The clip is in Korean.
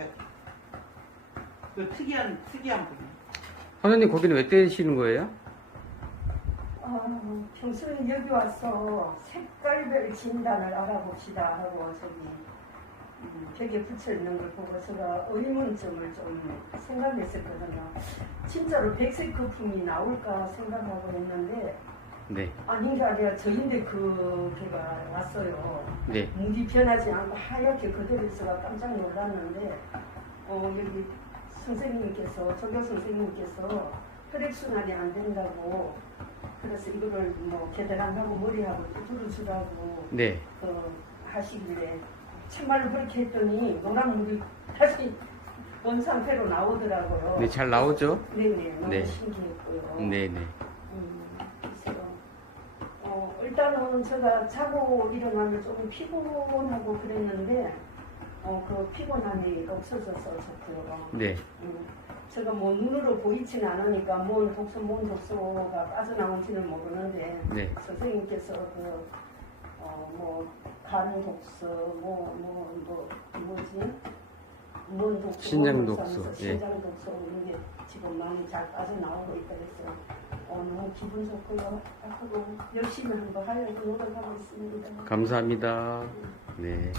배. 그 특이한 특이한 분이. 선생님 거기는 왜 때리시는 거예요? 어, 평소에 여기 와서 색깔별 진단을 알아봅시다 하고 저기 음, 벽에 붙여 있는 걸 보고 제가 의문점을 좀 생각했었거든요. 진짜로 백색 거품이 나올까 생각하고 했는데 네, 아닌 게 아니라 저인데 그 개가 왔어요. 네, 물이 변하지 않고 하얗게 그대로 있어가 깜짝 놀랐는데 어, 여기 선생님께서 조교 선생님께서 혈액순환이 안 된다고 그래서 이거를 뭐 계단하고 머리하고 두드려주라고 네. 그 하시길래 참말로 그렇게 했더니 노란 물이 다시 원 상태로 나오더라고요. 네, 잘 나오죠? 네네 너무 네. 신기했고요. 네, 네. 일단은 제가 자고 일어나면 조금 피곤하고 그랬는데 어, 그 피곤함이 없어져서 좋고요. 네. 음, 제가 뭐 눈으로 보이지는 않으니까 뭔 독소, 뭔 독소가 빠져나온지는 모르는데 네. 선생님께서 그, 어, 뭐, 간 독소, 뭐, 뭐, 독소, 신장 뭔 독소, 예. 신장 독소, 이런 게 지금 많이 잘 빠져나오고 있다 그래서, 어, 너무 기분 좋고요. 앞으로 열심히 한번 하려고 노력하고 있습니다. 감사합니다. 네.